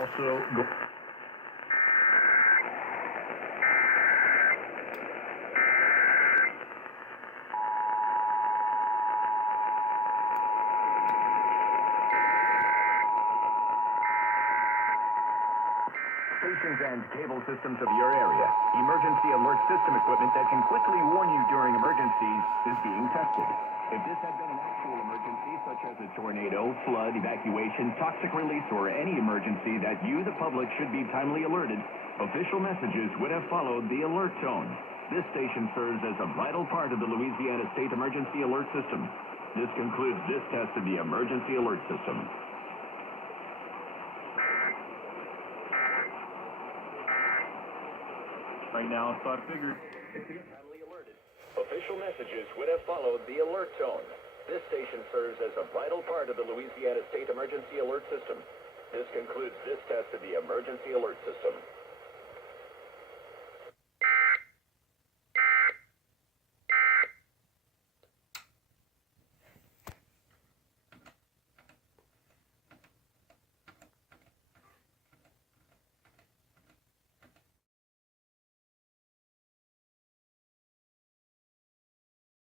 also go. Stations and cable systems of your area. Emergency alert system equipment that can quickly warn you during emergencies is being tested. If this had been an actual emergency, such as a tornado, flood, evacuation, toxic release, or any emergency that you, the public, should be timely alerted, official messages would have followed the alert tone. This station serves as a vital part of the Louisiana State Emergency Alert System. This concludes this test of the Emergency Alert System. Right now, I thought I figured. Timely alerted. Official messages would have followed the alert tone. This station serves as a vital part of the Louisiana State Emergency Alert System. This concludes this test of the Emergency Alert System.